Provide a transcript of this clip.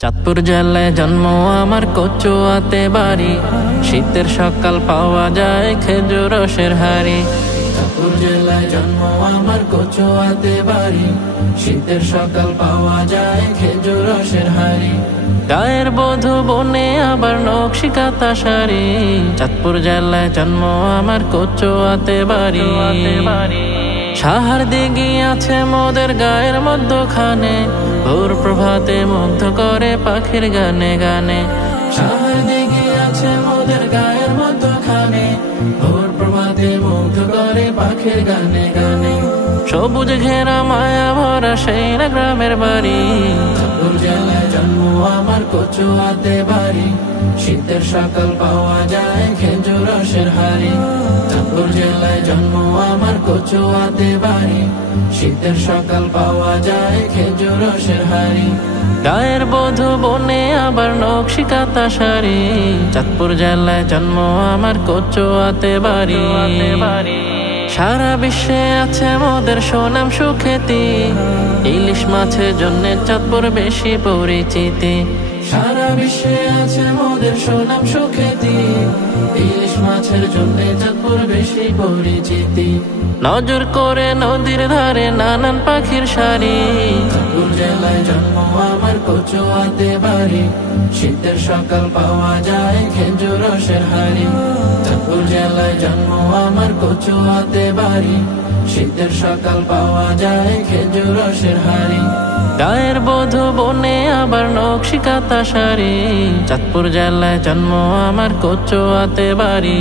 চাঁদপুর জেলায় জন্ম আমার, কচুয়াতে বাড়ি। শীতের সকাল পাওয়া যায় খেজুর রসের হাড়ি। চাঁদপুর জেলায় জন্ম আমার, কচুয়াতে বাড়ি। শীতের সকাল পাওয়া যায় খেজুর রসের হাড়ি। গায়ের বধূ বনে আবার নকশি কাঁথা শাড়ি। চাঁদপুর জেলায় জন্ম আমার, কচুয়াতে বাড়ি। সাহার দিঘি আছে মোদের গায়ের মধ্যখানে, ভোর প্রভাতে মুগ্ধ করে পাখির গানে গানে। সাহার দিঘি আছে মোদের গায়ের মধ্যখানে, ভোর প্রভাতে মুগ্ধ করে পাখির গানে গানে। সবুজ ঘেরা মায়া ভরা সেই না গ্রামের বাড়ি। চাঁদপুর জেলায় জন্ম আমার, কচুয়াতে বাড়ি। শীতের সকাল পাওয়া যায় খেজুর রসের হাড়ি। চাঁদপুর জেলায় জন্ম আমার, কচুয়াতে বাড়ি। শীতের সকাল পাওয়া যায় খেজুর রসের হাড়ি। গায়ের বধূ বনে আবার নকশি কাঁথা শাড়ি। চাঁদপুর জেলায় জন্ম আমার, কচুয়াতে বাড়ি। সারা বিশ্বে আছে মোদের সুনাম সুখ্যাতি, ইলিশ মাছের জন্য চাঁদপুর বেশি পরিচিতি। সারা বিশ্বে আছে মোদের সুনাম সুখ্যাতি, ইলিশ মাছের জন্য চাঁদপুর বেশি পরিচিতি। নজর করে নদীর ধারে নানান পাখির সারি। চাঁদপুর জেলায় জন্ম আমার, কচুয়াতে বাড়ি। শীতের সকাল পাওয়া যায় খেজুর রসের হাড়ি। চাঁদপুর জেলায় জন্ম আমার, কচুয়াতে বাড়ি। শীতের সকাল পাওয়া যায় খেজুর রসের হাড়ি। গায়ের বধূ বনে আবার নকশি কাঁথা শাড়ি। চাঁদপুর জেলায় জন্ম আমার, কচুয়াতে বাড়ি।